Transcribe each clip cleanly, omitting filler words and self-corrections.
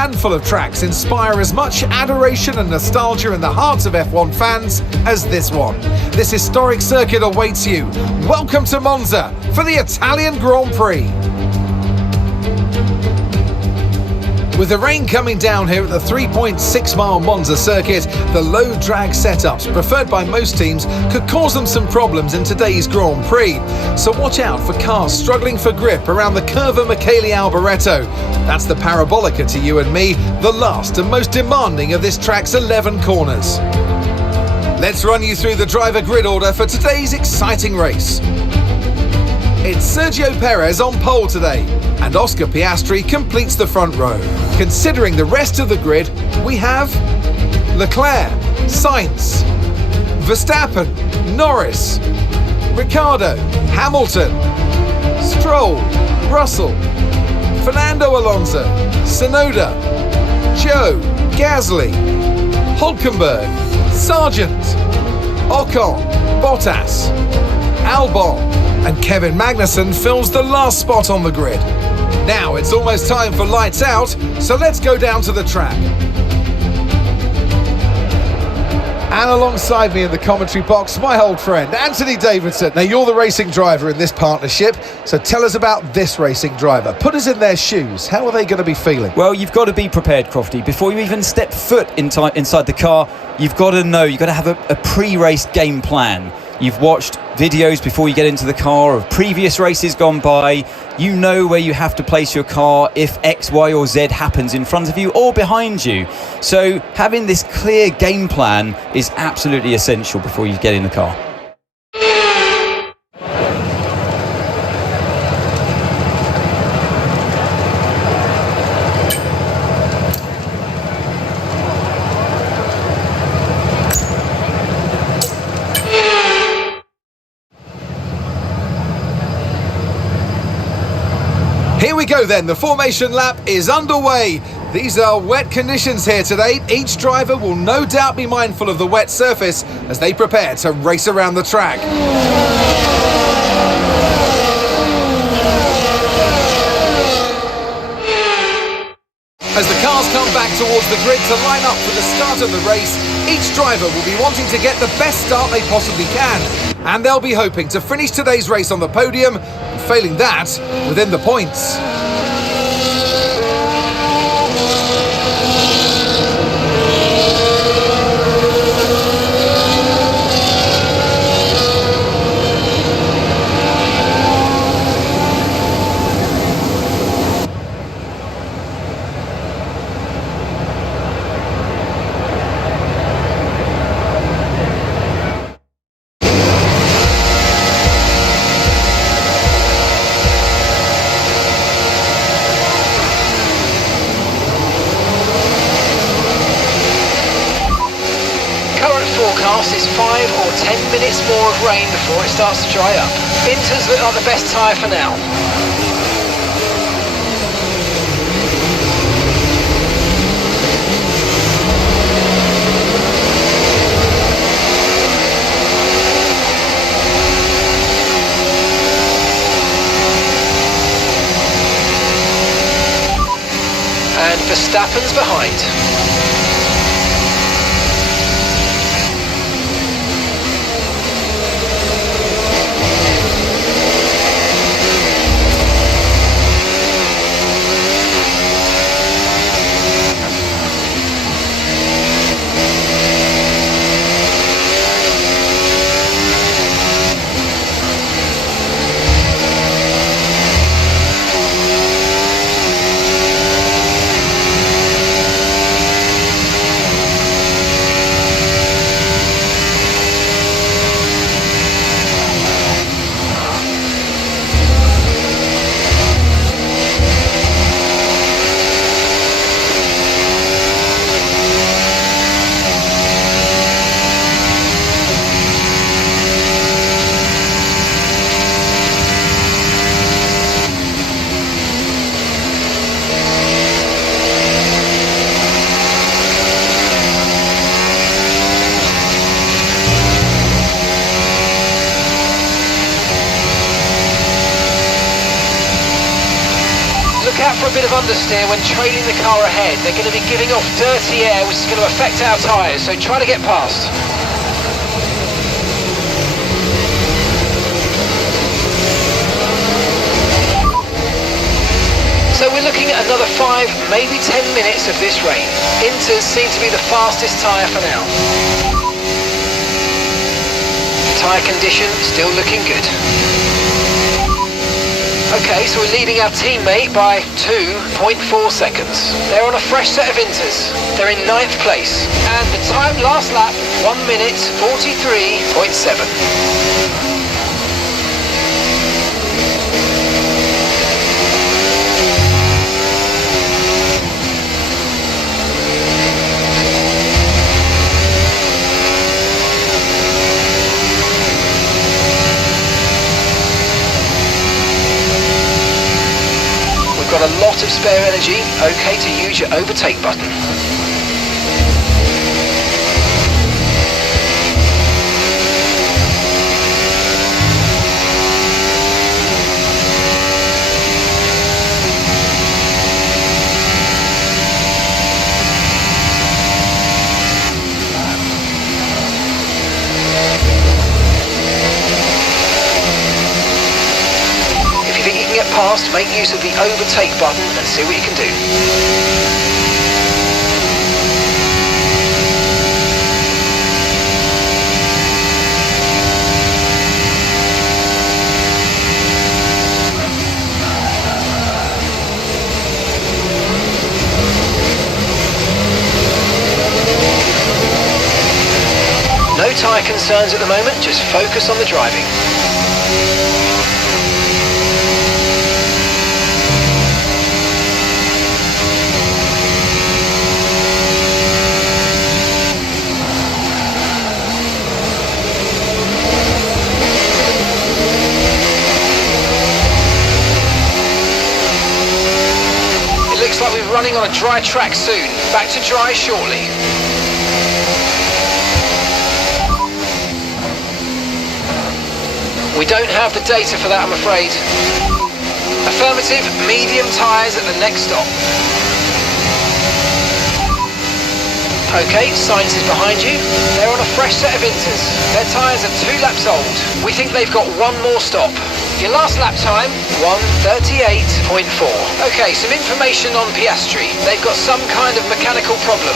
handful of tracks inspire as much adoration and nostalgia in the hearts of F1 fans as this one. This historic circuit awaits you. Welcome to Monza for the Italian Grand Prix. With the rain coming down here at the 3.6-mile Monza circuit, the low drag setups preferred by most teams could cause them some problems in today's Grand Prix. So watch out for cars struggling for grip around the Curva Michele Alboreto. That's the Parabolica to you and me, the last and most demanding of this track's 11 corners. Let's run you through the driver grid order for today's exciting race. It's Sergio Perez on pole today, and Oscar Piastri completes the front row. Considering the rest of the grid, we have Leclerc, Sainz, Verstappen, Norris, Ricciardo, Hamilton, Stroll, Russell, Fernando Alonso, Tsunoda, Joe, Gasly, Hülkenberg, Sargent, Ocon, Bottas, Albon, and Kevin Magnussen fills the last spot on the grid. Now it's almost time for lights out, so let's go down to the track. And alongside me in the commentary box, my old friend, Anthony Davidson. Now, you're the racing driver in this partnership, so tell us about this racing driver. Put us in their shoes. How are they going to be feeling? Well, you've got to be prepared, Crofty. Before you even step foot inside the car, you've got to know, you've got to have a pre-race game plan. You've watched videos before you get into the car of previous races gone by. You know where you have to place your car if X, Y or Z happens in front of you or behind you. So having this clear game plan is absolutely essential before you get in the car. Here we go then, the formation lap is underway. These are wet conditions here today. Each driver will no doubt be mindful of the wet surface as they prepare to race around the track. As the cars come back towards the grid to line up for the start of the race, each driver will be wanting to get the best start they possibly can. And they'll be hoping to finish today's race on the podium, and failing that, within the points. Forecast is 5 or 10 minutes more of rain before it starts to dry up. Inters look like the best tyre for now. And Verstappen's behind. out for a bit of understeer when trailing the car ahead. They're going to be giving off dirty air, which is going to affect our tyres, so try to get past. So we're looking at another 5, maybe 10 minutes of this rain. Inters seem to be the fastest tyre for now. Tyre condition still looking good. Okay, so we're leading our teammate by 2.4 seconds. They're on a fresh set of Inters. They're in 9th place. And the time last lap, 1 minute 43.7. Got a lot of spare energy, okay to use your overtake button. Past, make use of the overtake button and see what you can do. No tyre concerns at the moment, just focus on the driving. Looks like we're running on a dry track soon. Back to dry shortly. We don't have the data for that, I'm afraid. Affirmative, medium tyres at the next stop. Okay, Sainz is behind you. They're on a fresh set of Inters. Their tyres are 2 laps old. We think they've got 1 more stop. Your last lap time, 1:38.4. Okay, some information on Piastri. They've got some kind of mechanical problem.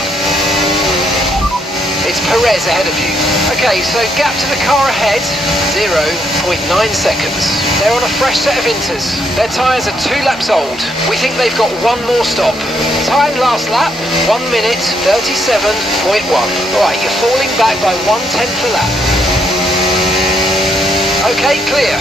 It's Perez ahead of you. Okay, so gap to the car ahead, 0.9 seconds. They're on a fresh set of Inters. Their tyres are 2 laps old. We think they've got 1 more stop. Time last lap, 1 minute 37.1. Alright, you're falling back by 1/10 a lap. Okay, clear.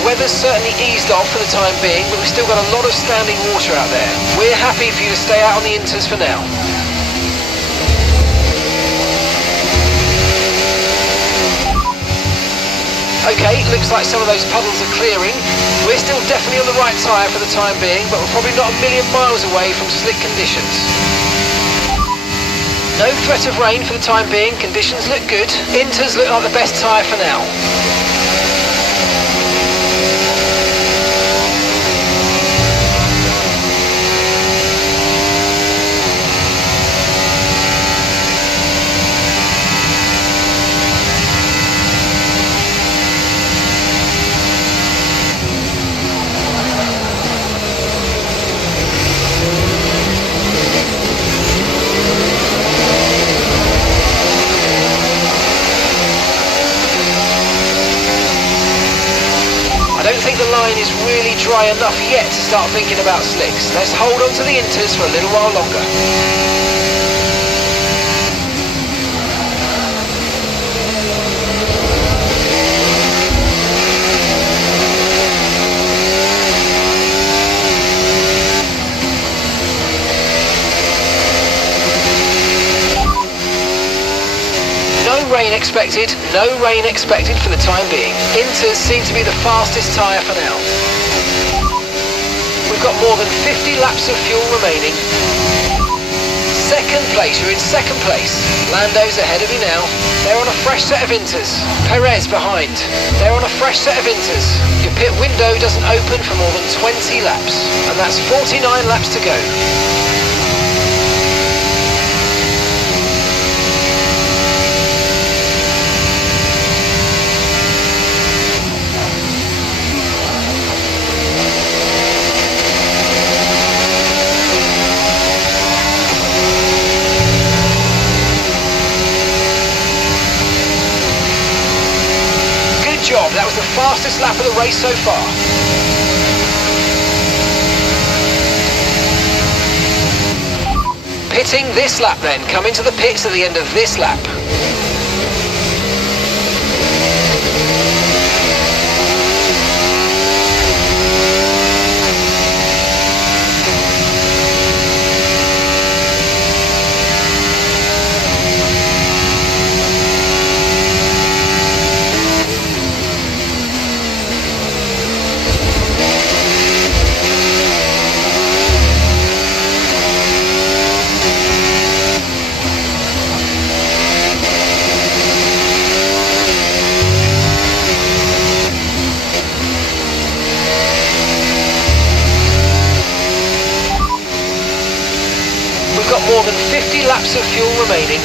Weather's certainly eased off for the time being, but we've still got a lot of standing water out there. We're happy for you to stay out on the Inters for now. Okay, looks like some of those puddles are clearing. We're still definitely on the right tyre for the time being, but we're probably not a million miles away from slick conditions. No threat of rain for the time being, conditions look good. Inters look like the best tyre for now. I don't think the line is really dry enough yet to start thinking about slicks. Let's hold on to the inters for a little while longer. Rain expected, no rain expected for the time being. Inters seem to be the fastest tyre for now. We've got more than 50 laps of fuel remaining. Second place, you're in second place. Lando's ahead of you now. They're on a fresh set of inters. Perez behind. They're on a fresh set of inters. Your pit window doesn't open for more than 20 laps. And that's 49 laps to go. Job. That was the fastest lap of the race so far. Pitting this lap then. Come into the pits at the end of this lap. Got more than 50 laps of fuel remaining.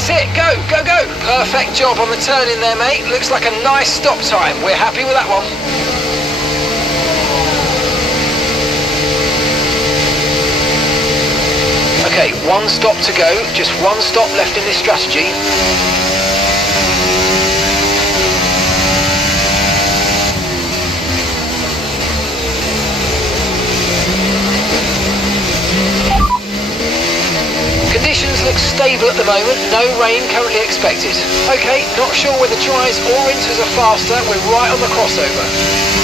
That's it, go, go, go. Perfect job on the turn in there, mate. Looks like a nice stop time. We're happy with that one. Okay, one stop to go. Just one stop left in this strategy. Conditions look stable at the moment, no rain currently expected. Okay, not sure whether dries or inters are faster, we're right on the crossover.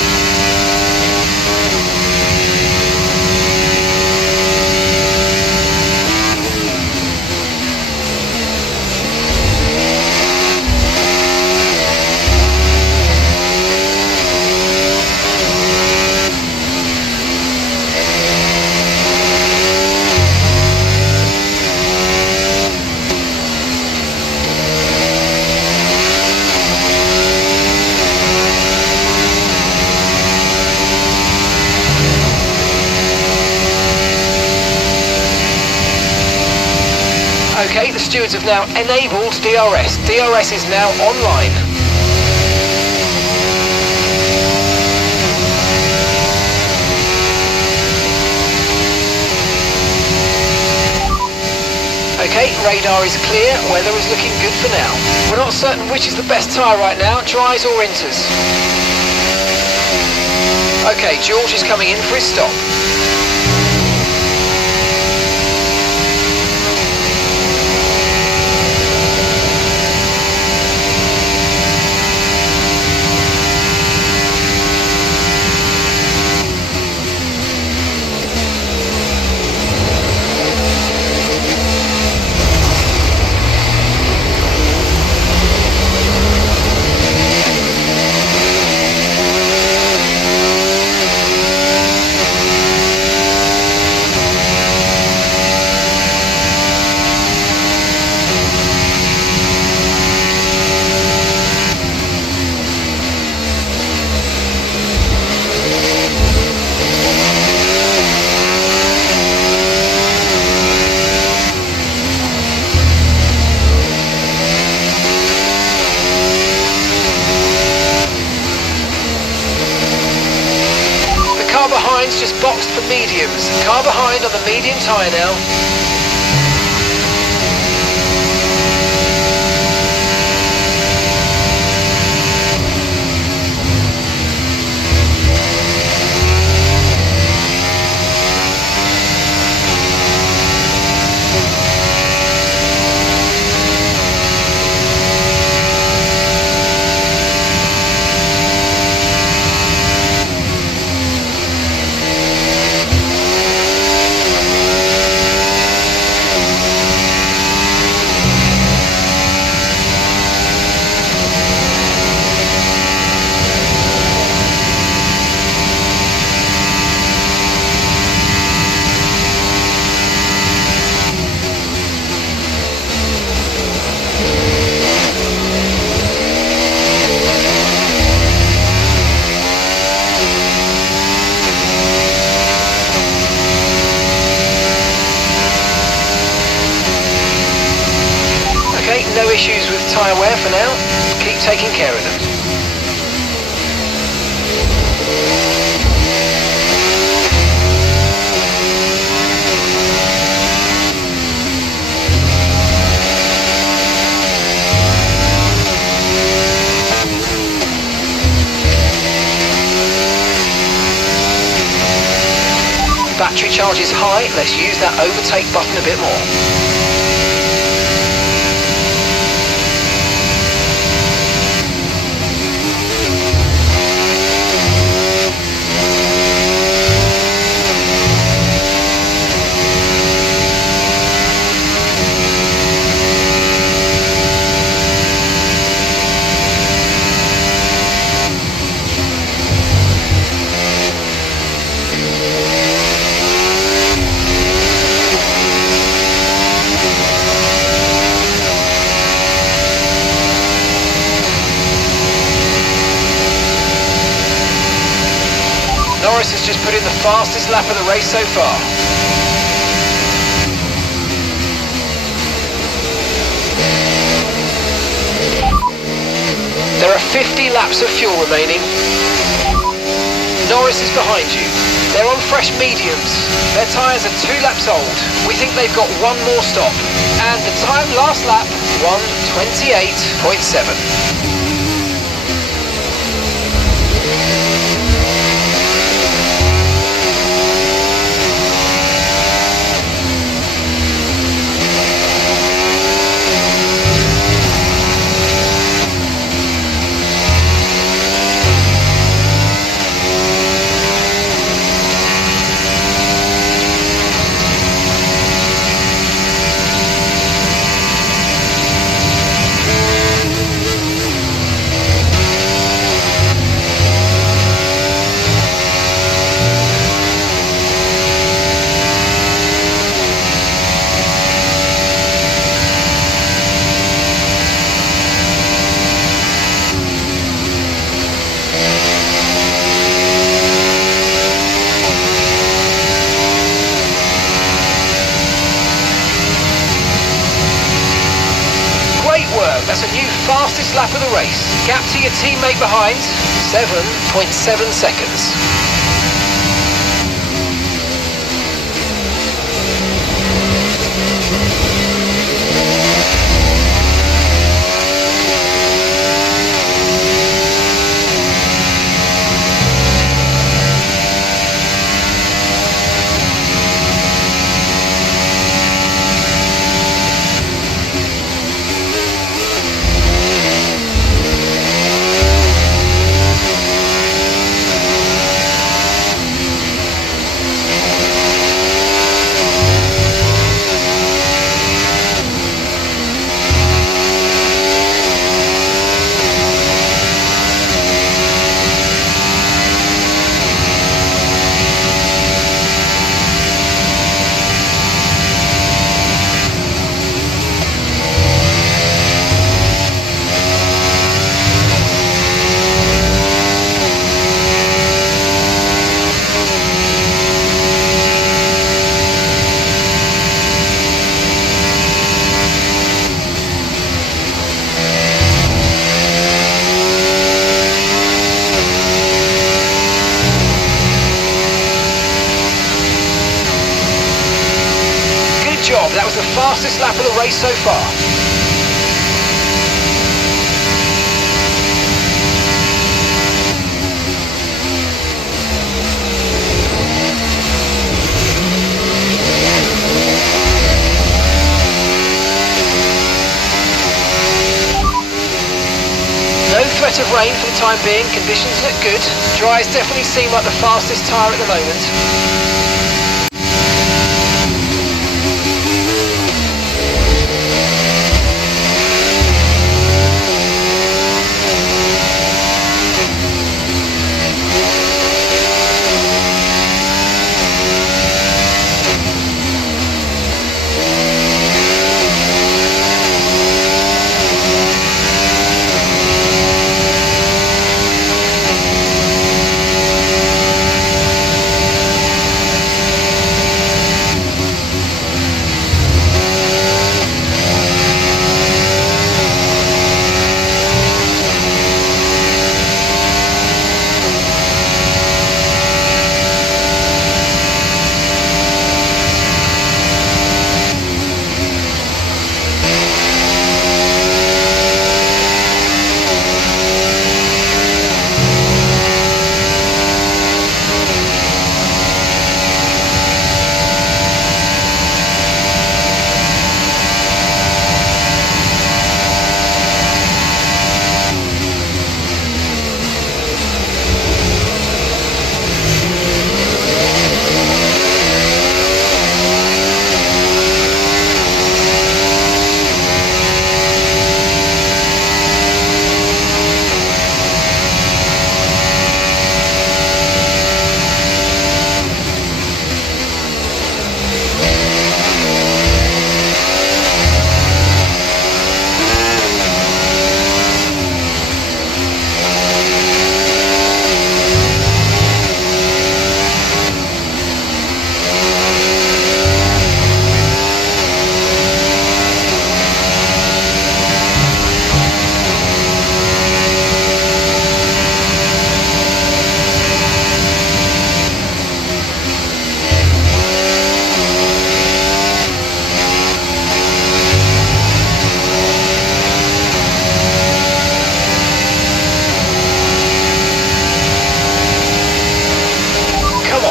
Okay, the stewards have now enabled DRS. DRS is now online. Okay, radar is clear, weather is looking good for now. We're not certain which is the best tyre right now, dries or inters. Okay, George is coming in for his stop. Clementine's just boxed for mediums. Car behind on the medium tyre now. No issues with tyre wear for now. Keep taking care of them. Battery charge is high. Let's use that overtake button a bit more. Norris has just put in the fastest lap of the race so far. There are 50 laps of fuel remaining. Norris is behind you. They're on fresh mediums. Their tyres are 2 laps old. We think they've got one more stop. And the time last lap, 1:28.7. That's a new fastest lap of the race. Gap to your teammate behind, 7.7 seconds. the fastest lap of the race so far. No threat of rain for the time being, conditions look good. Dries definitely seem like the fastest tyre at the moment.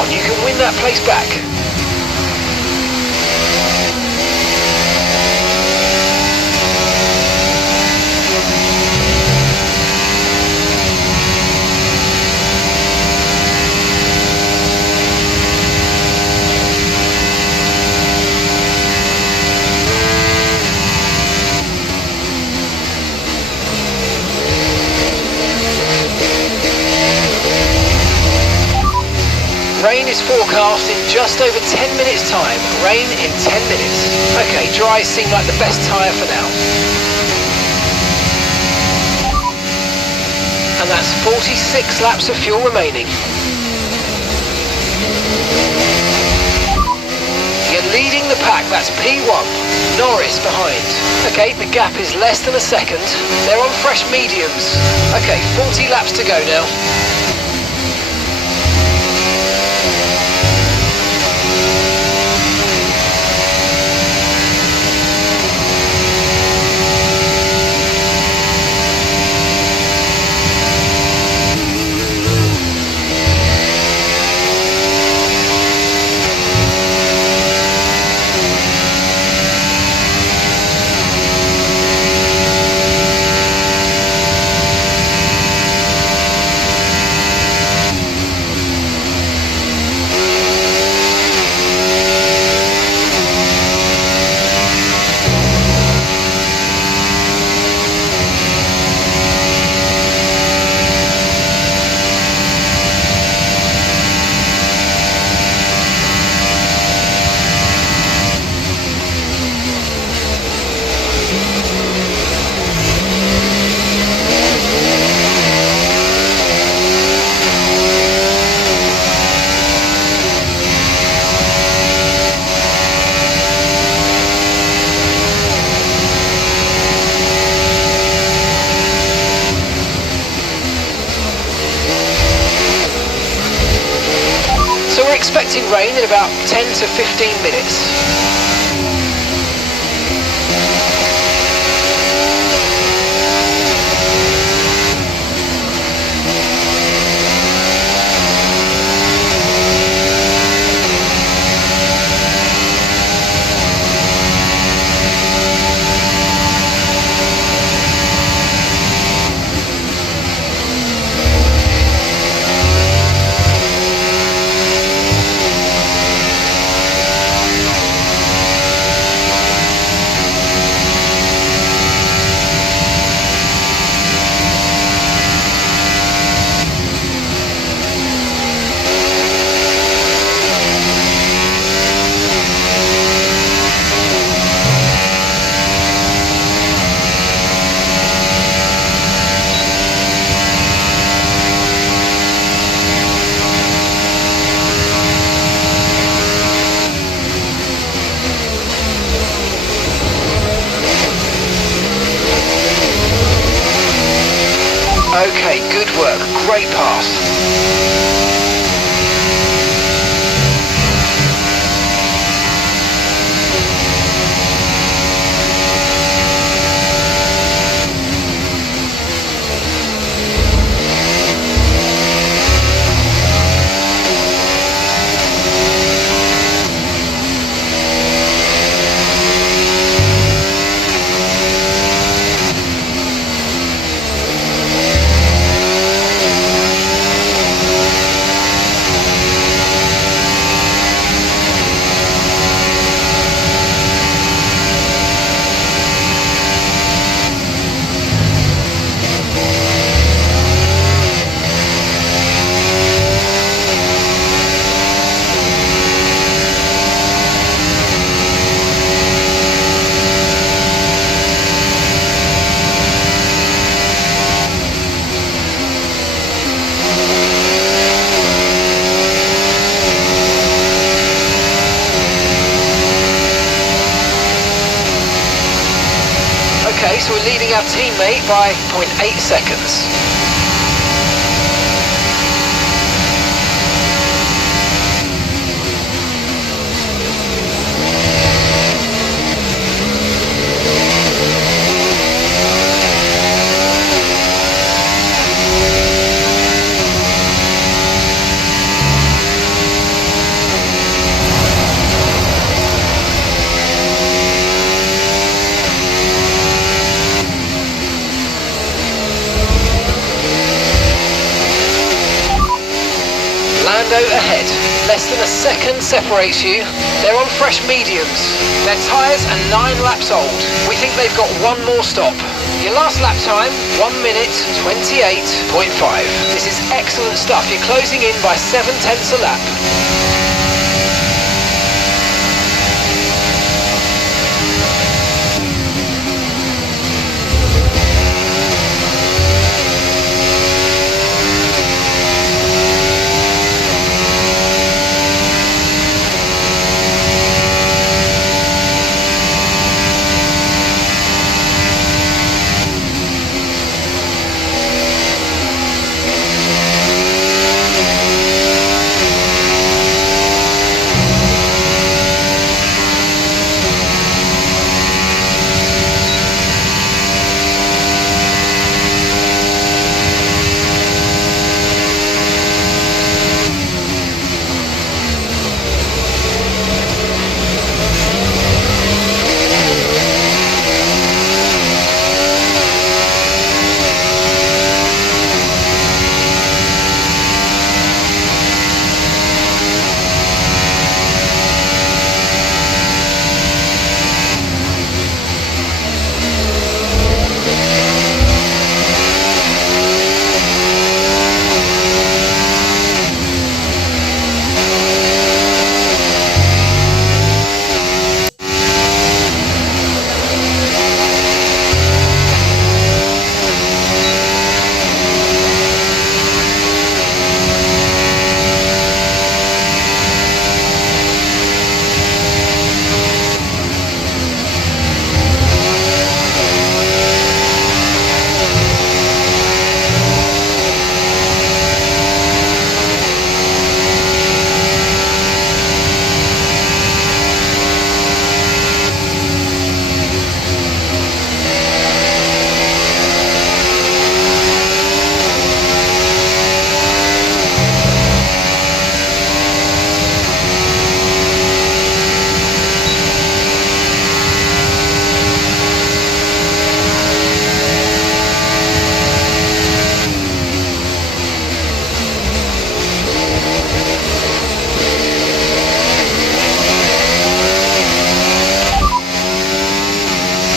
You can win that place back. Rain is forecast in just over 10 minutes time. Rain in 10 minutes. Okay, dries seem like the best tyre for now. And that's 46 laps of fuel remaining. You're leading the pack, that's P1. Norris behind. Okay, the gap is less than a second. They're on fresh mediums. Okay, 40 laps to go now. So we're expecting rain in about 10 to 15 minutes. leading our teammate by 0.8 seconds. Ahead. Less than a second separates you. They're on fresh mediums. Their tyres are 9 laps old. We think they've got one more stop. Your last lap time, 1 minute 28.5. This is excellent stuff. You're closing in by 7/10 a lap.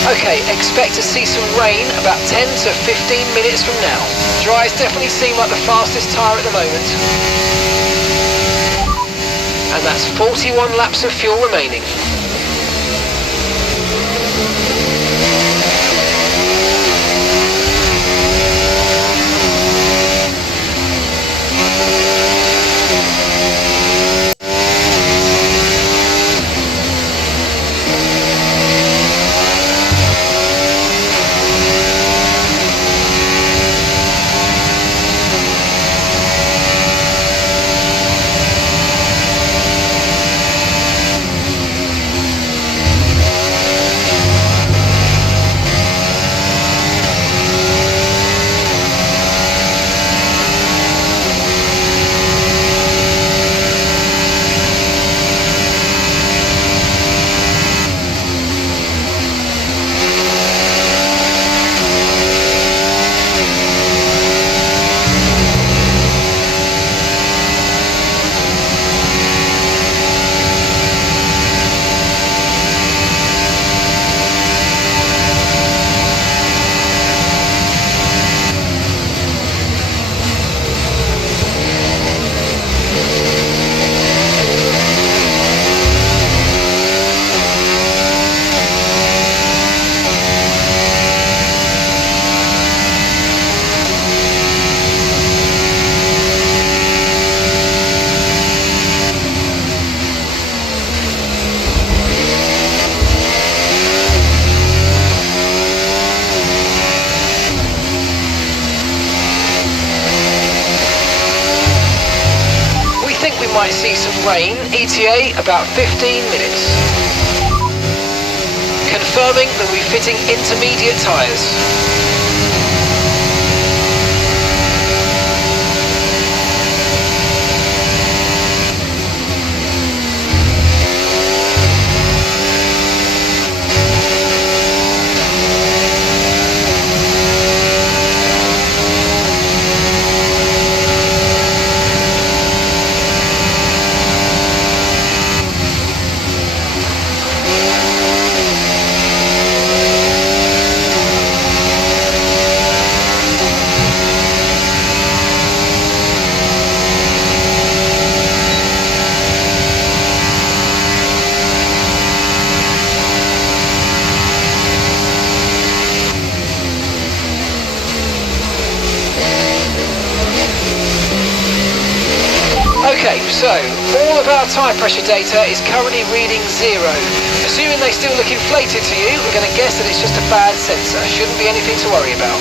Okay, expect to see some rain about 10 to 15 minutes from now. Dries definitely seem like the fastest tyre at the moment. And that's 41 laps of fuel remaining. we might see some rain. ETA about 15 minutes. Confirming that we're fitting intermediate tyres. Okay, so all of our tyre pressure data is currently reading 0. Assuming they still look inflated to you, we're going to guess that it's just a bad sensor. Shouldn't be anything to worry about.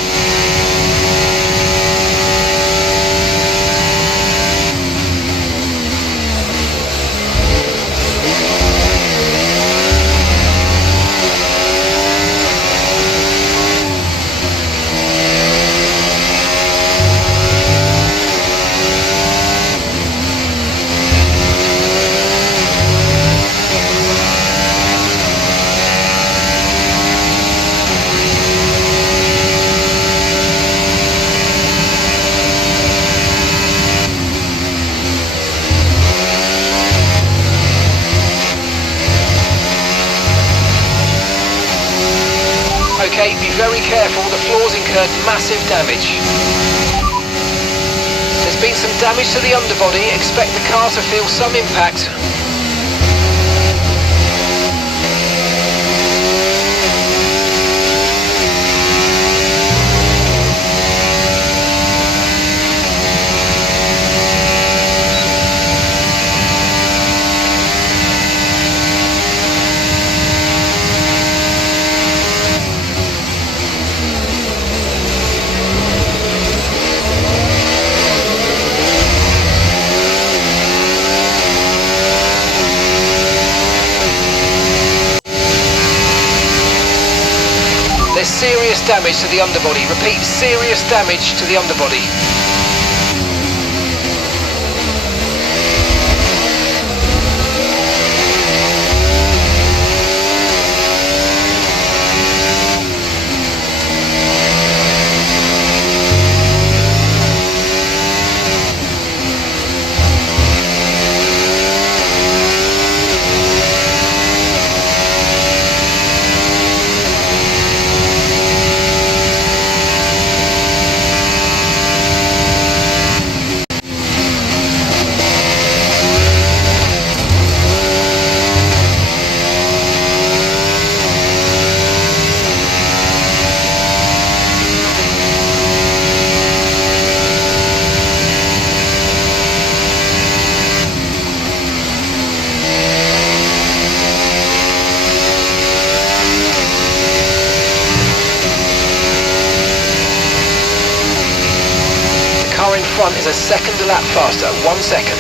Okay, be very careful, the floor's incurred massive damage. There's been some damage to the underbody, expect the car to feel some impact. There's serious damage to the underbody. Repeat, serious damage to the underbody. In front is a second a lap faster, 1 second.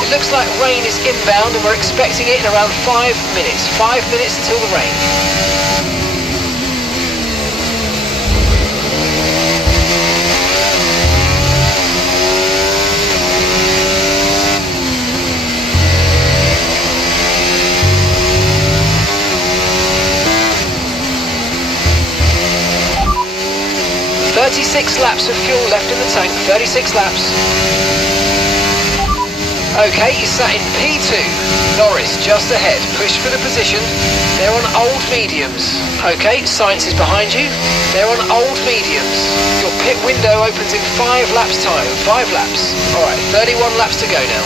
It looks like rain is inbound and we're expecting it in around 5 minutes. 5 minutes until the rain. "36 laps of fuel left in the tank, 36 laps. Okay, you sat in P2. Norris just ahead, push for the position. They're on old mediums. Okay, Science is behind you. They're on old mediums. Your pit window opens in 5 laps time, 5 laps. Alright, 31 laps to go now.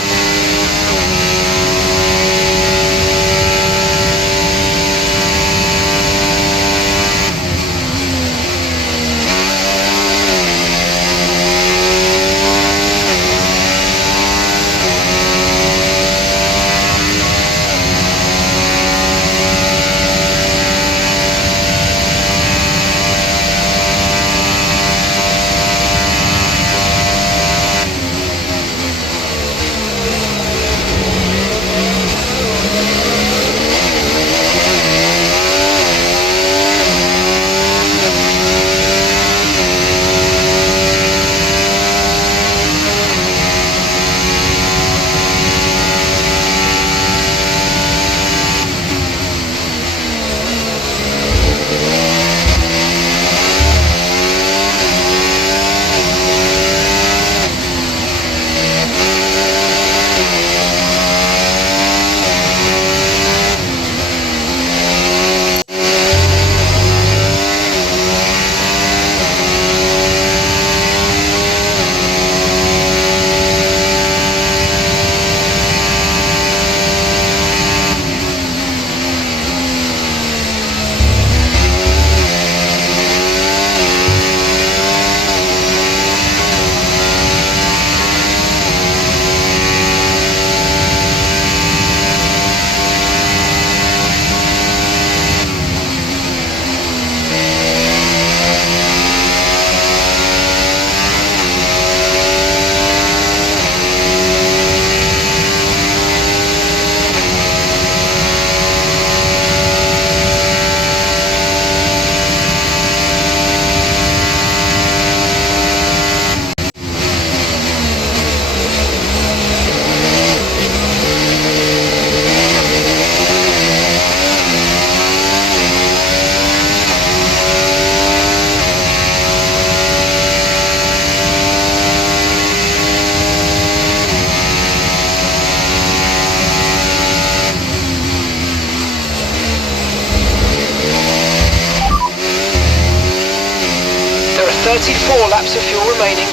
34 laps of fuel remaining.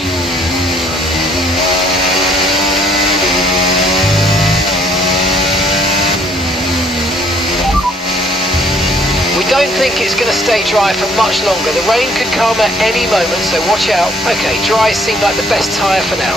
We don't think it's going to stay dry for much longer. The rain could come at any moment, so watch out. Okay, dry seemed like the best tyre for now.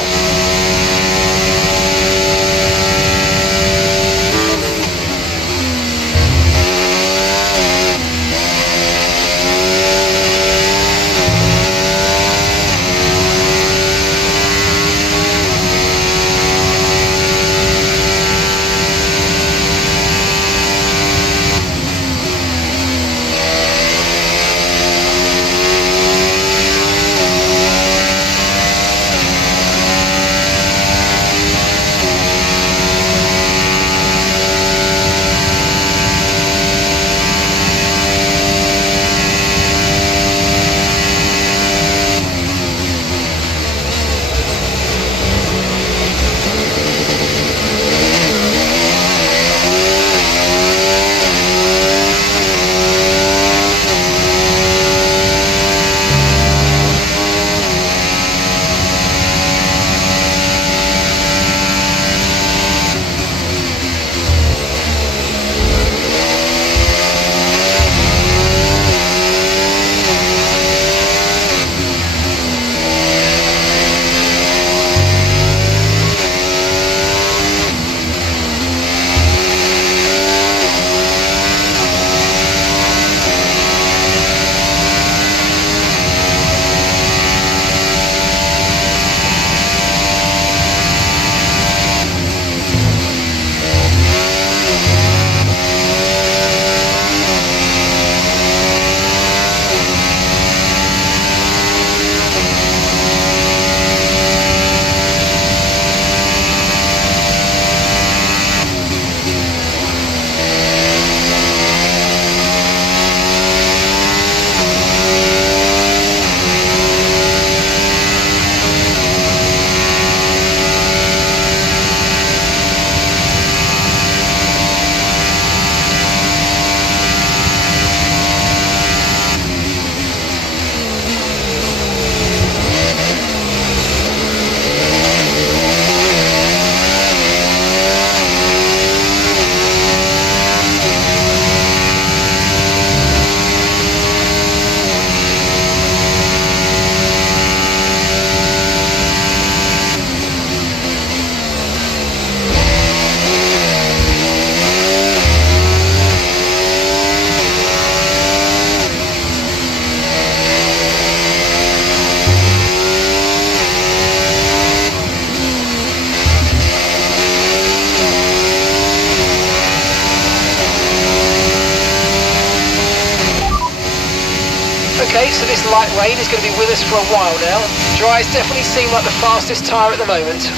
Okay, so this light rain is going to be with us for a while now. Dries definitely seem like the fastest tyre at the moment.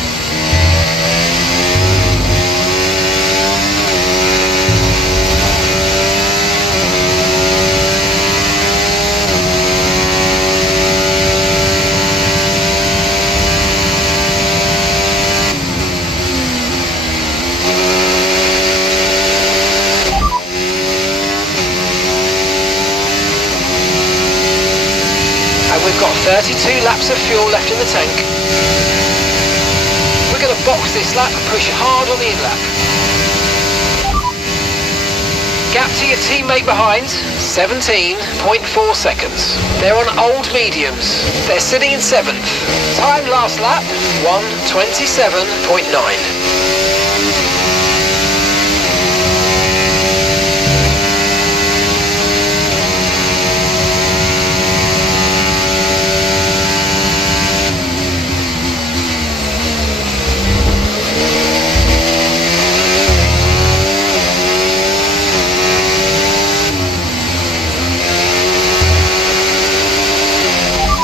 We've got 32 laps of fuel left in the tank. We're going to box this lap and push hard on the in-lap. Gap to your teammate behind, 17.4 seconds. They're on old mediums. They're sitting in 7th. Time last lap, 1:27.9.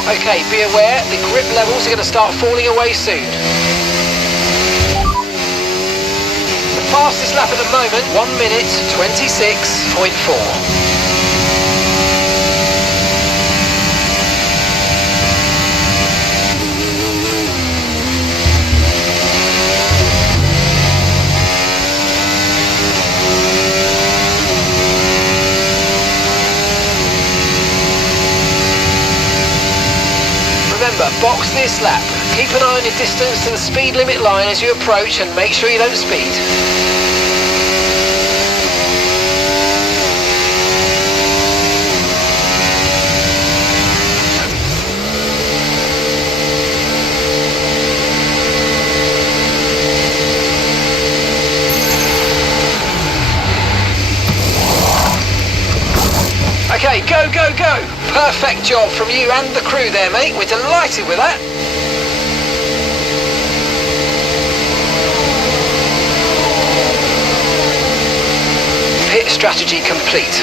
Okay, be aware, the grip levels are going to start falling away soon. The fastest lap at the moment, 1:26.4. Remember, box this lap. Keep an eye on your distance to the speed limit line as you approach and make sure you don't speed. Okay, go, go, go! Perfect job from you and the crew there, mate. We're delighted with that. Pit strategy complete.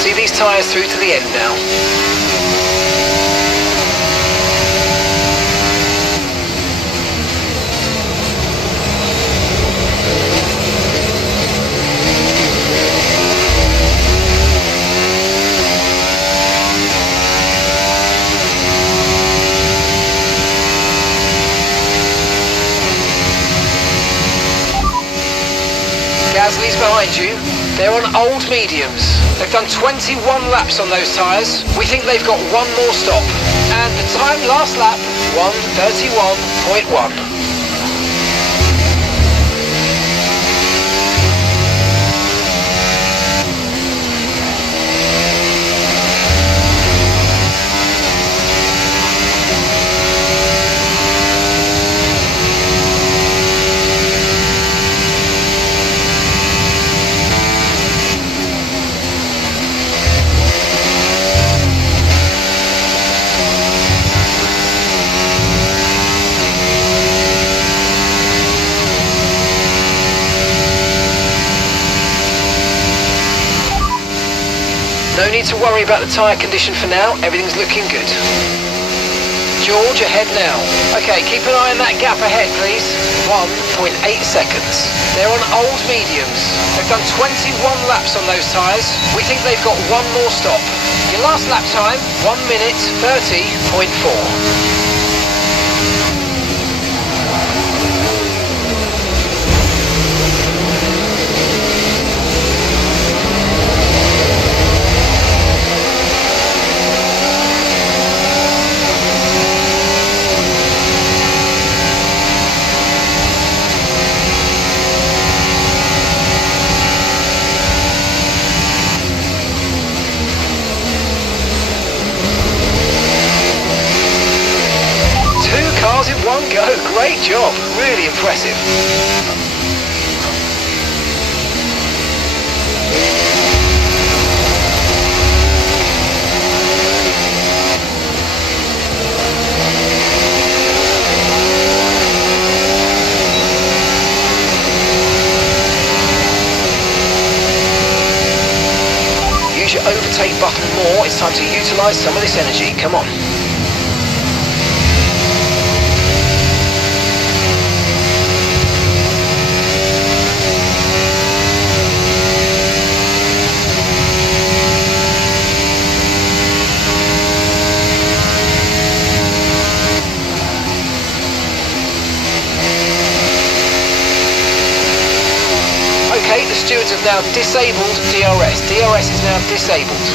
See these tyres through to the end now. Gasly's behind you. They're on old mediums. They've done 21 laps on those tyres. We think they've got one more stop. And the time last lap, 1:31.1. No need to worry about the tyre condition for now, everything's looking good. George ahead now. Okay, keep an eye on that gap ahead please. 1.8 seconds. They're on old mediums. They've done 21 laps on those tyres. We think they've got one more stop. Your last lap time, 1:30.4. In one go, great job, really impressive. Use your overtake button more, it's time to utilise some of this energy, come on. Okay, the stewards have now disabled DRS. DRS is now disabled.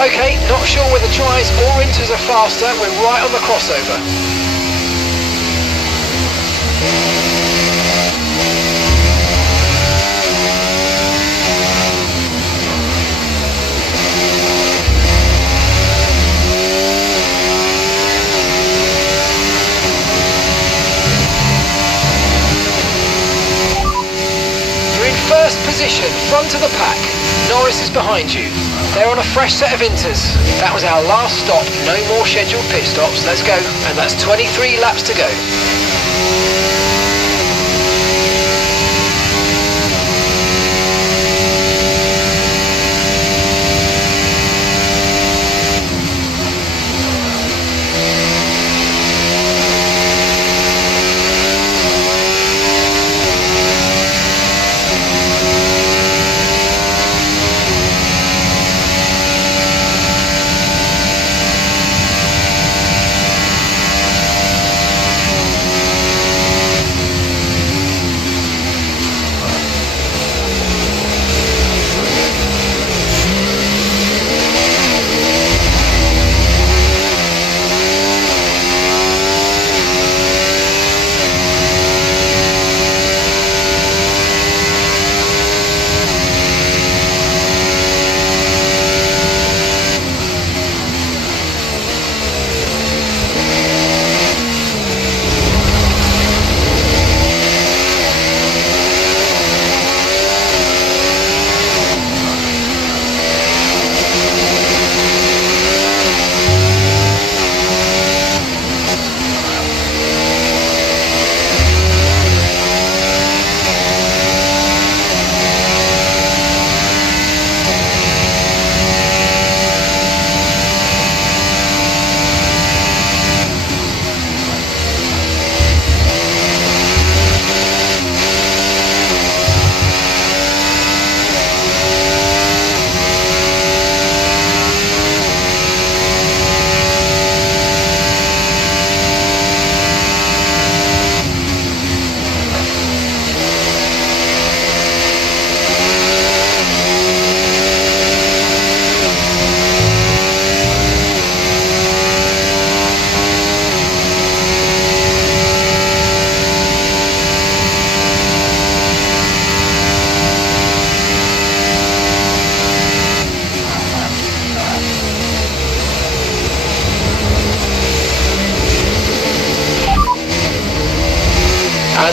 Okay, not sure whether tries or inters are faster, we're right on the crossover. You're in first position, front of the pack. Norris is behind you. They're on a fresh set of inters. That was our last stop, no more scheduled pit stops. Let's go. And that's 23 laps to go.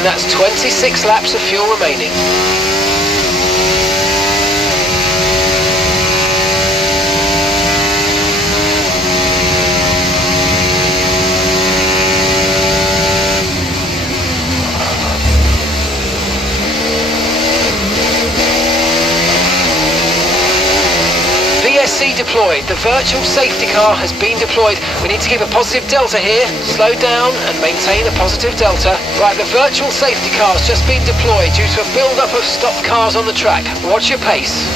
that's 26 laps of fuel remaining. VSC deployed. The virtual safety car has been deployed. We need to keep a positive delta here. Slow down and maintain a positive delta. Right, the virtual safety car has just been deployed due to a build-up of stopped cars on the track. Watch your pace.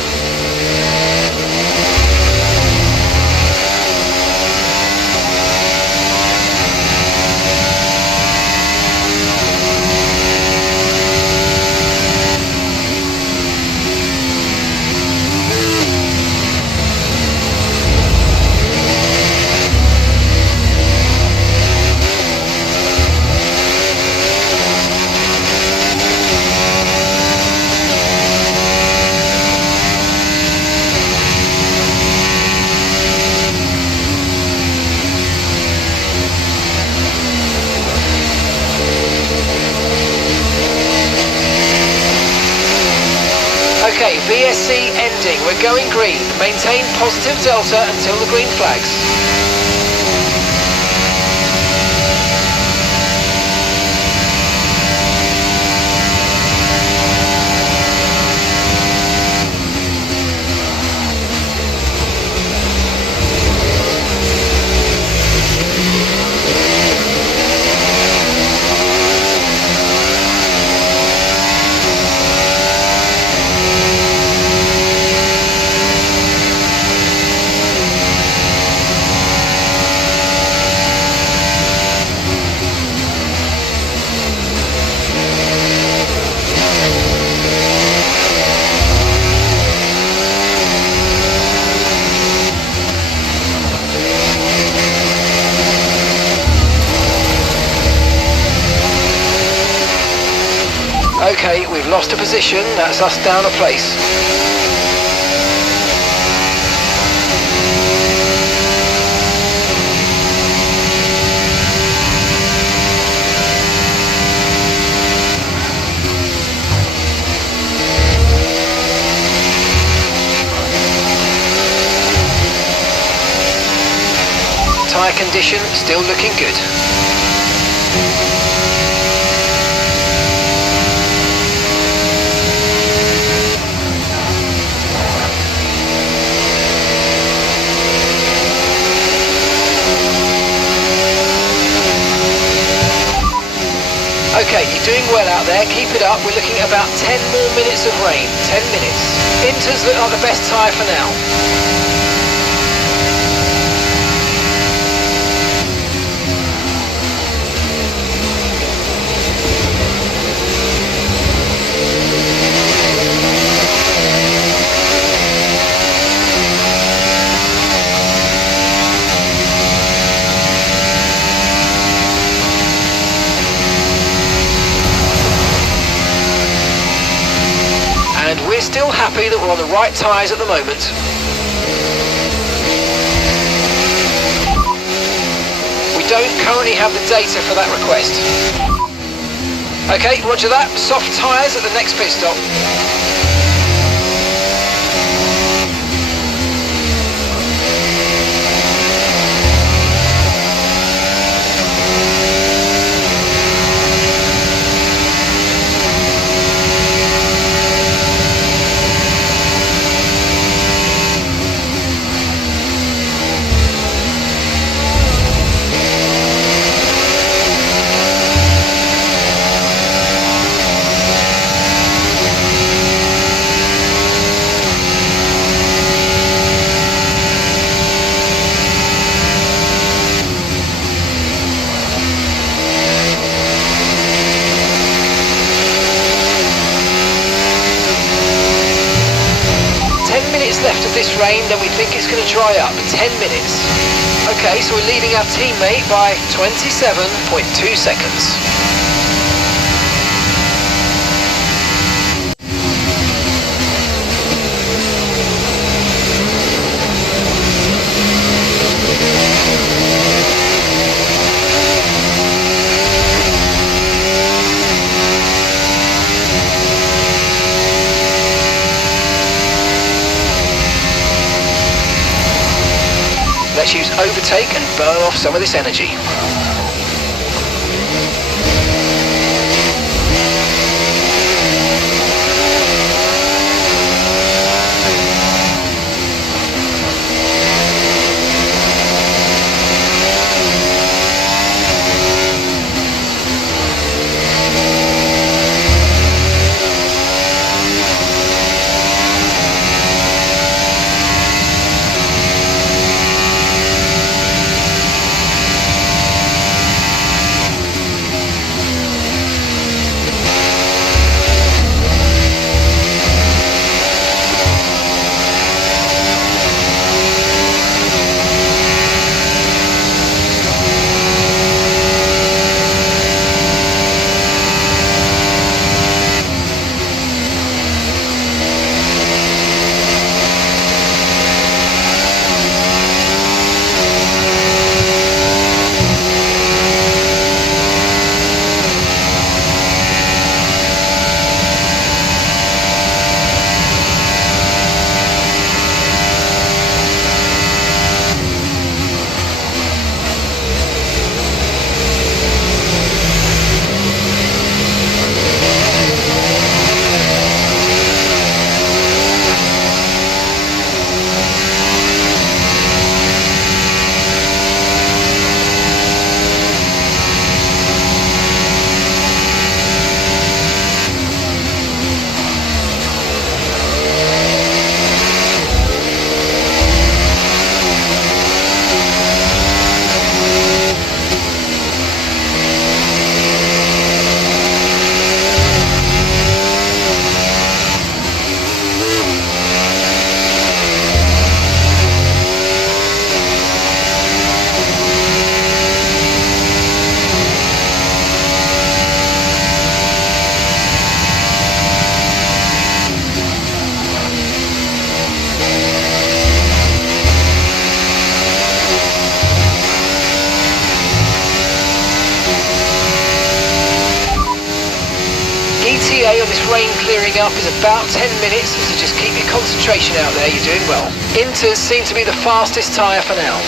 Okay, VSC ending. We're going green. Maintain positive delta until the green flags. Okay, we've lost a position, that's us down a place. Tyre condition still looking good. Okay, you're doing well out there, keep it up. We're looking at about 10 more minutes of rain, 10 minutes. Inters look like the best tyre for now. And we're still happy that we're on the right tyres at the moment. We don't currently have the data for that request. Okay, roger that. Soft tyres at the next pit stop. Left of this rain, then we think it's going to dry up. 10 minutes. Okay, so we're leading our teammate by 27.2 seconds. Let's use overtake and burn off some of this energy. ETA on this rain clearing up is about 10 minutes, so just keep your concentration out there, you're doing well. Inters seem to be the fastest tyre for now.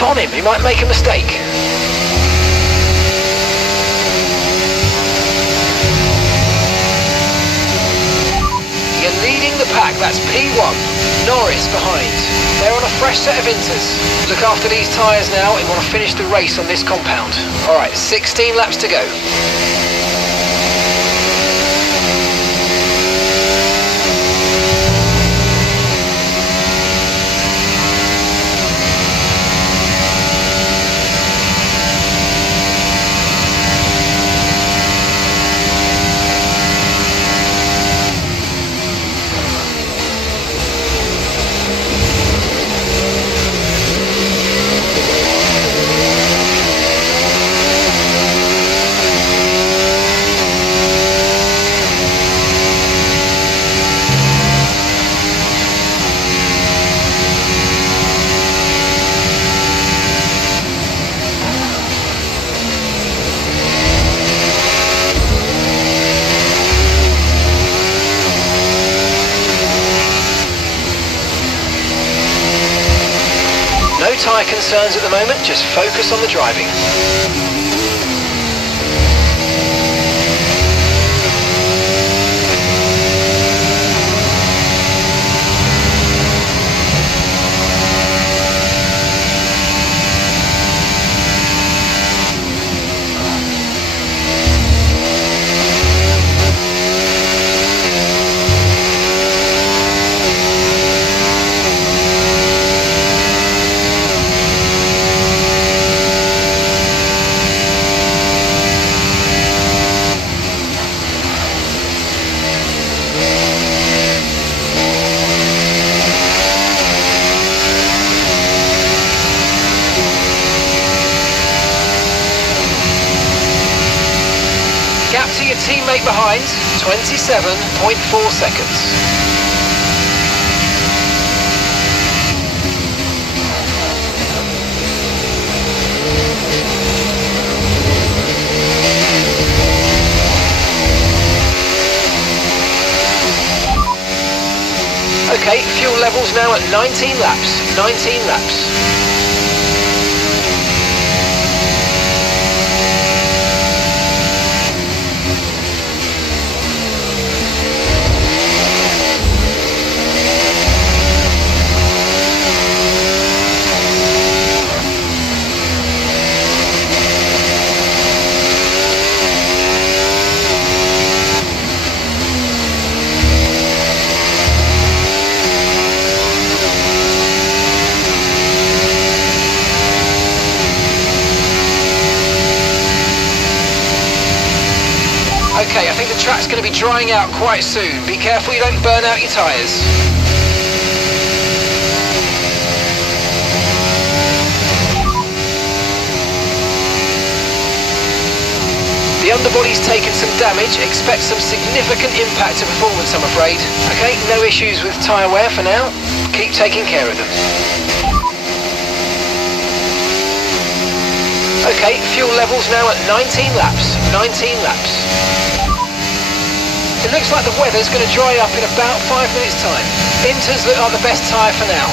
On him, he might make a mistake. You're leading the pack, that's P1. Norris behind. They're on a fresh set of inters. Look after these tyres now, we want to finish the race on this compound. Alright, 16 laps to go. tyre concerns at the moment, just focus on the driving. Gap to your teammate behind, 27.4 seconds. Okay, fuel levels now at 19 laps, 19 laps. Okay, I think the track's going to be drying out quite soon. Be careful you don't burn out your tyres. The underbody's taken some damage. Expect some significant impact to performance, I'm afraid. Okay, no issues with tyre wear for now. Keep taking care of them. Okay, fuel levels now at 19 laps. 19 laps. It looks like the weather's going to dry up in about 5 minutes' time. Inters look like the best tyre for now.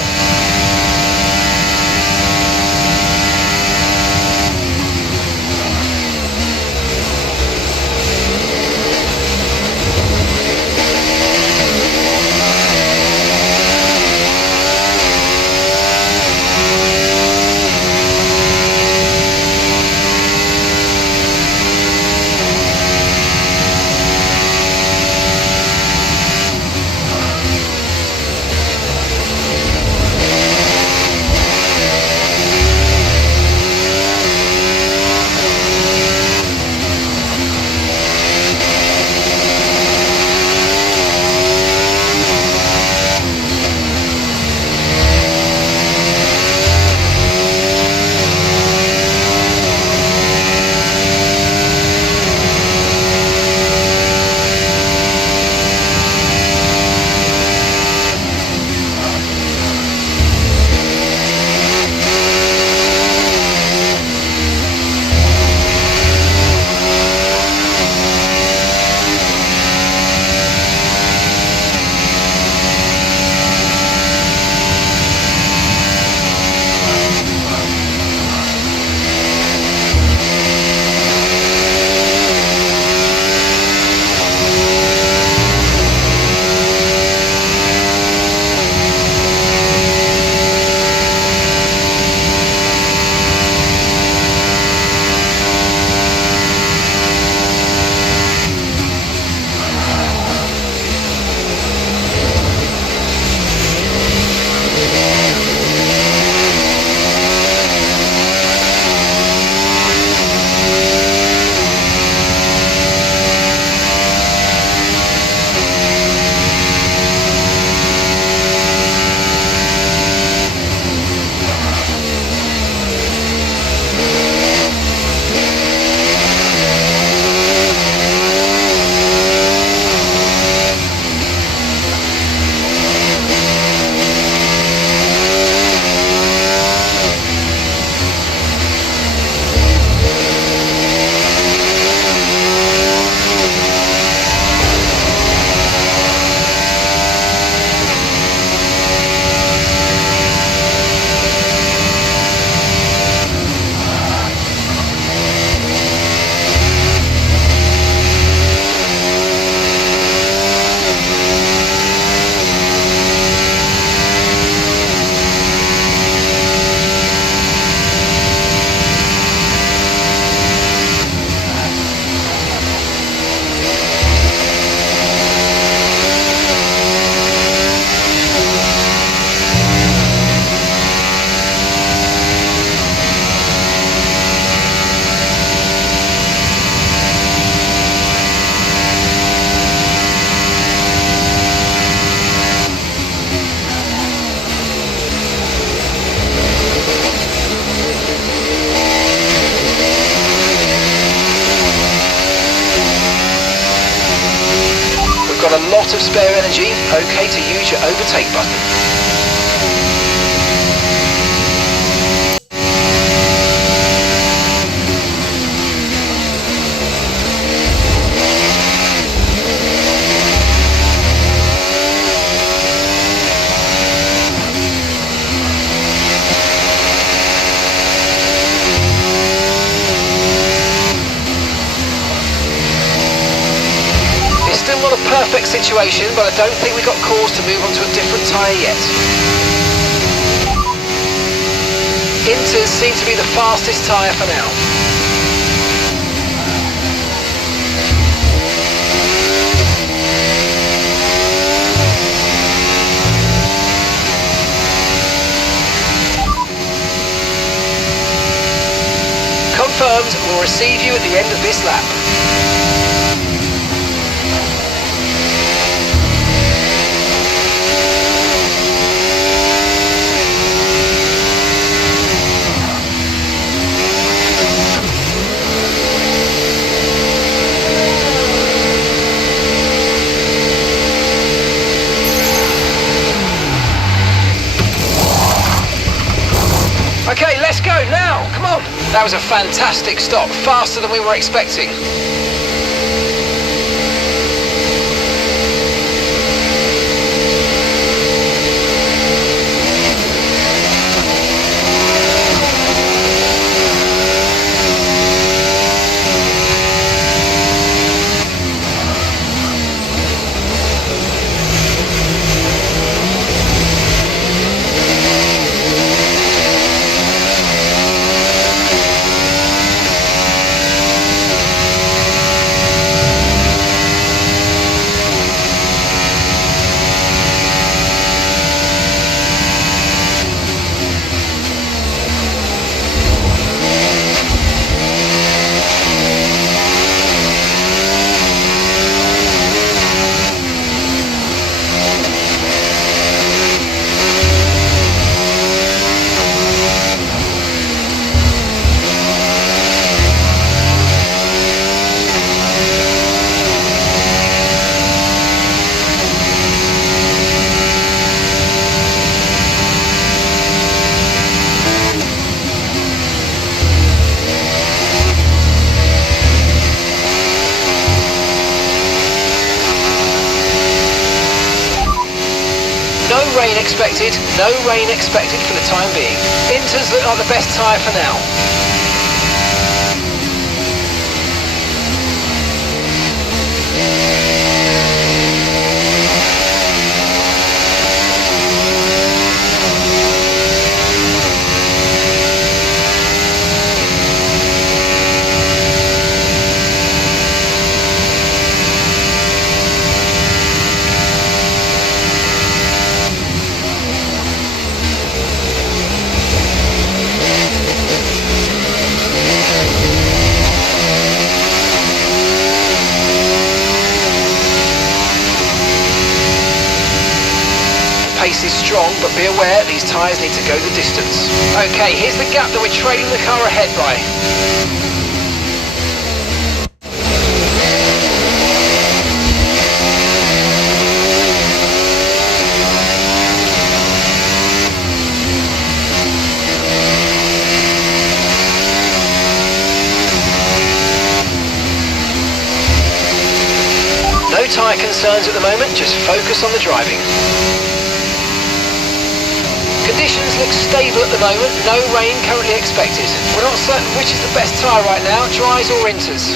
a lot of spare energy, okay to use your overtake button. Not a perfect situation, but I don't think we've got cause to move on to a different tyre yet. Inters seem to be the fastest tyre for now. Confirmed, we'll receive you at the end of this lap. Okay, let's go now, come on. That was a fantastic stop, faster than we were expecting. No rain expected for the time being. Inters look like the best tyre for now. Pace is strong, but be aware these tyres need to go the distance. Okay, here's the gap that we're trailing the car ahead by. No tyre concerns at the moment, just focus on the driving. Conditions look stable at the moment, no rain currently expected. We're not certain which is the best tyre right now, dries or inters.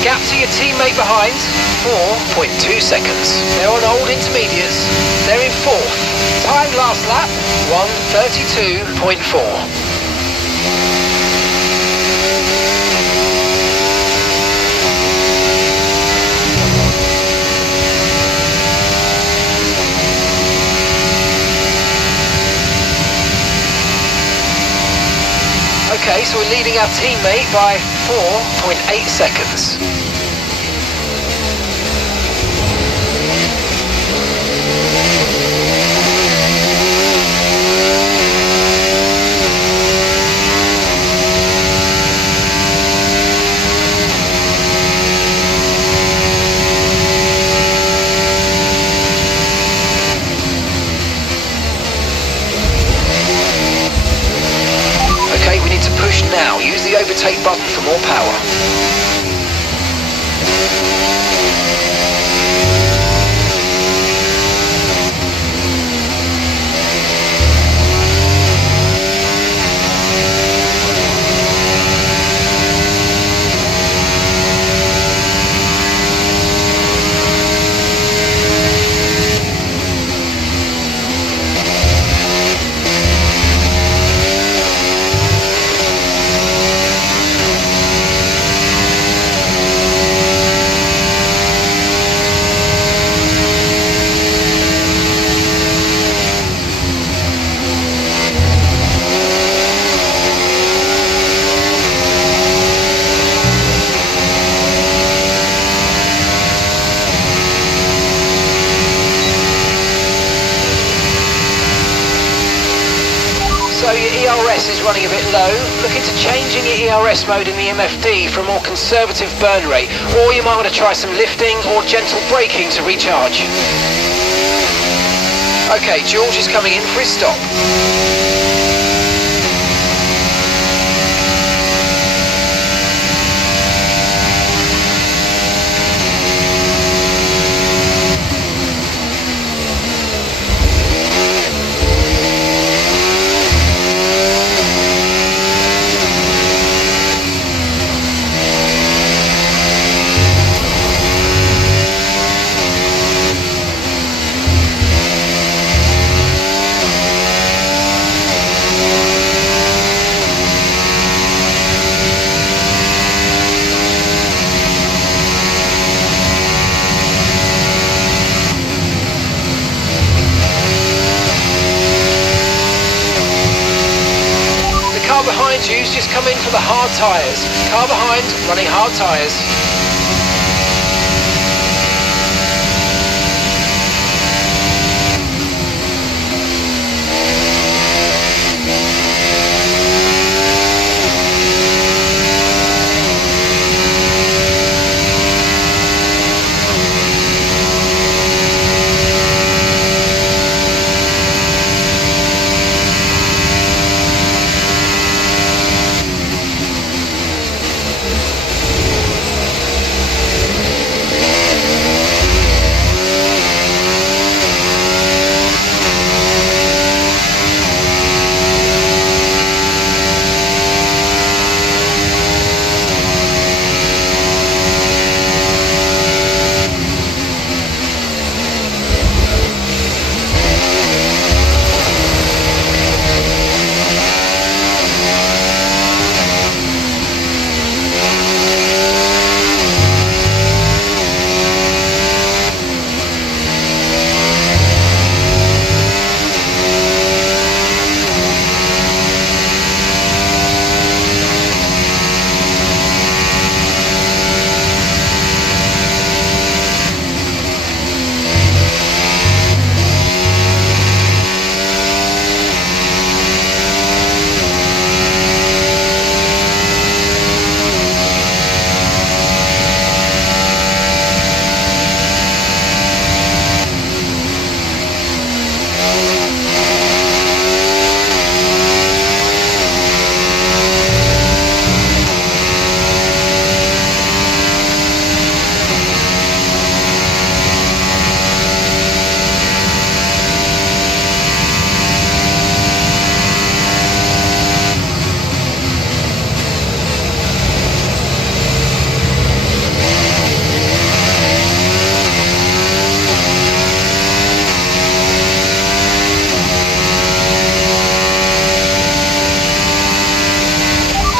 Gap to your teammate behind, 4.2 seconds. They're on old intermediates, they're in fourth. Time last lap, 1:32.4. Okay, so we're leading our teammate by 4.8 seconds. need to push now. Use the overtake button for more power. So your ERS is running a bit low. Look into changing your ERS mode in the MFD for a more conservative burn rate, or you might want to try some lifting or gentle braking to recharge. Okay, George is coming in for his stop. Behind you's just come in for the hard tyres. Car behind, running hard tyres.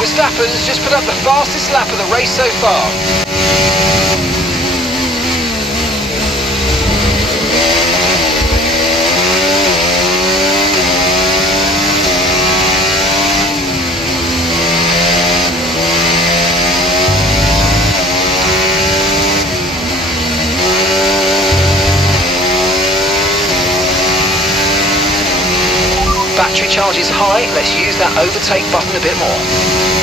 Verstappen's just put up the fastest lap of the race so far. Battery charge is high, let's use that overtake button a bit more.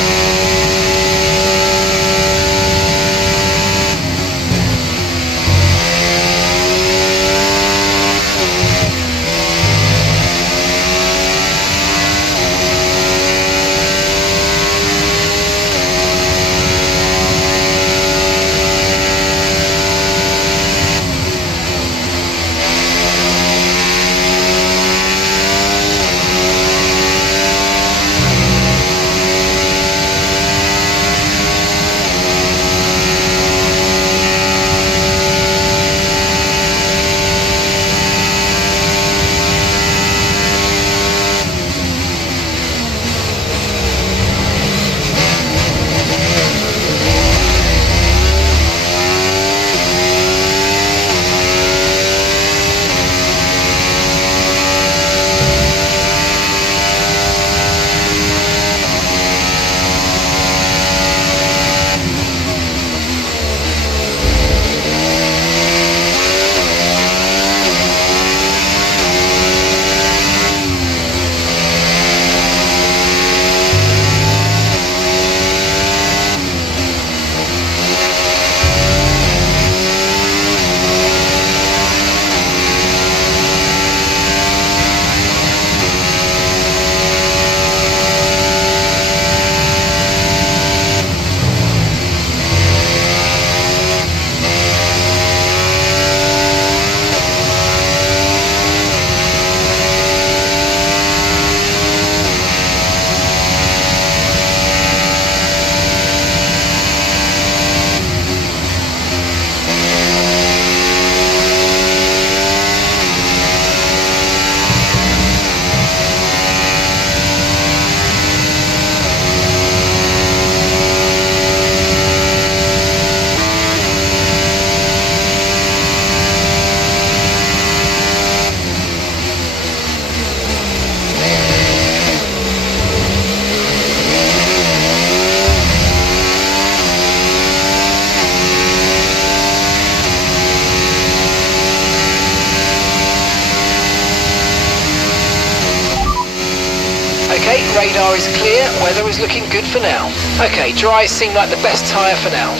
radar is clear, weather is looking good for now. Okay, dries seem like the best tyre for now.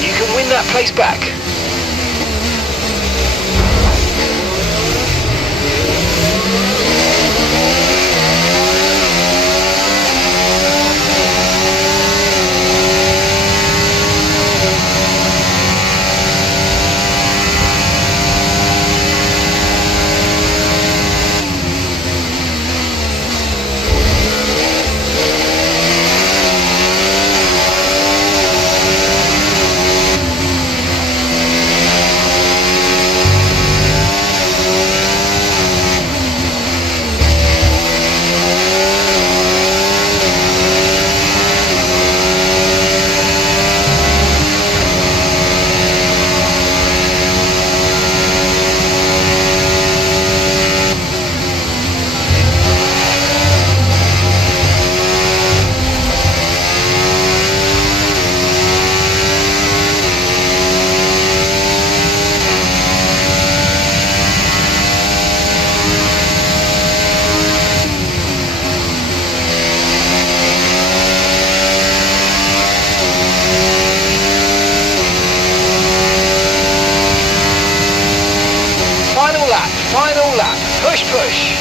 You can win that place back. Final lap, push, push.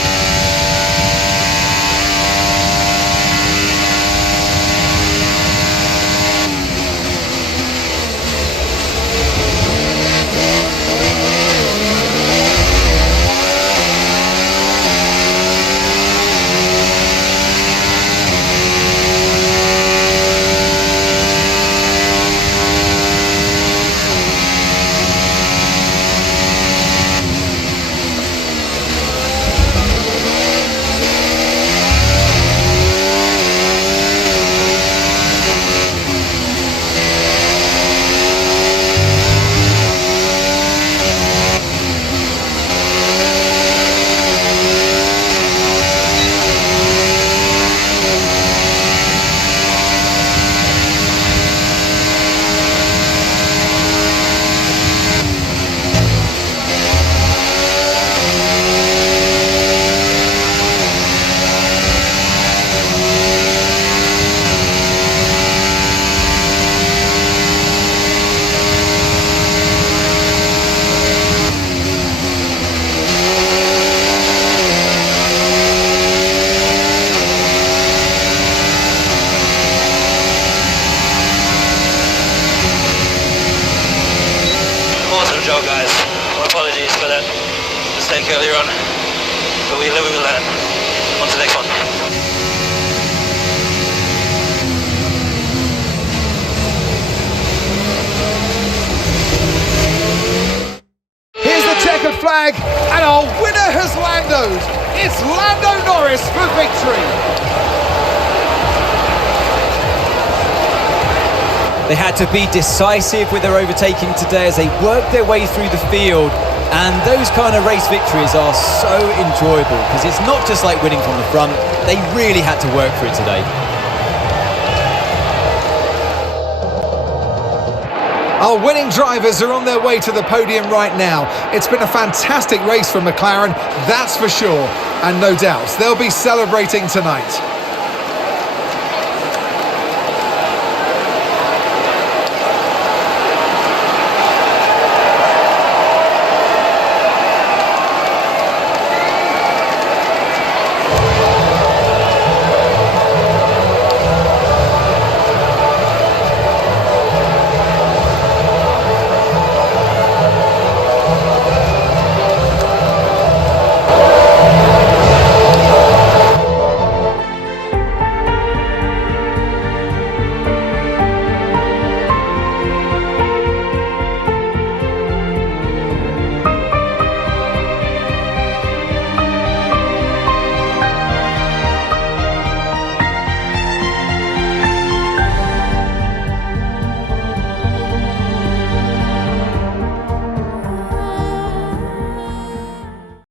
Job, guys. My apologies for that mistake earlier on, but we live and we learn. On to the next one. Here's the checkered flag, and our winner has Landoed. It's Lando Norris for victory. They had to be decisive with their overtaking today as they worked their way through the field, and those kind of race victories are so enjoyable because it's not just like winning from the front, they really had to work for it today. Our winning drivers are on their way to the podium right now. It's been a fantastic race for McLaren, that's for sure, and no doubt they'll be celebrating tonight.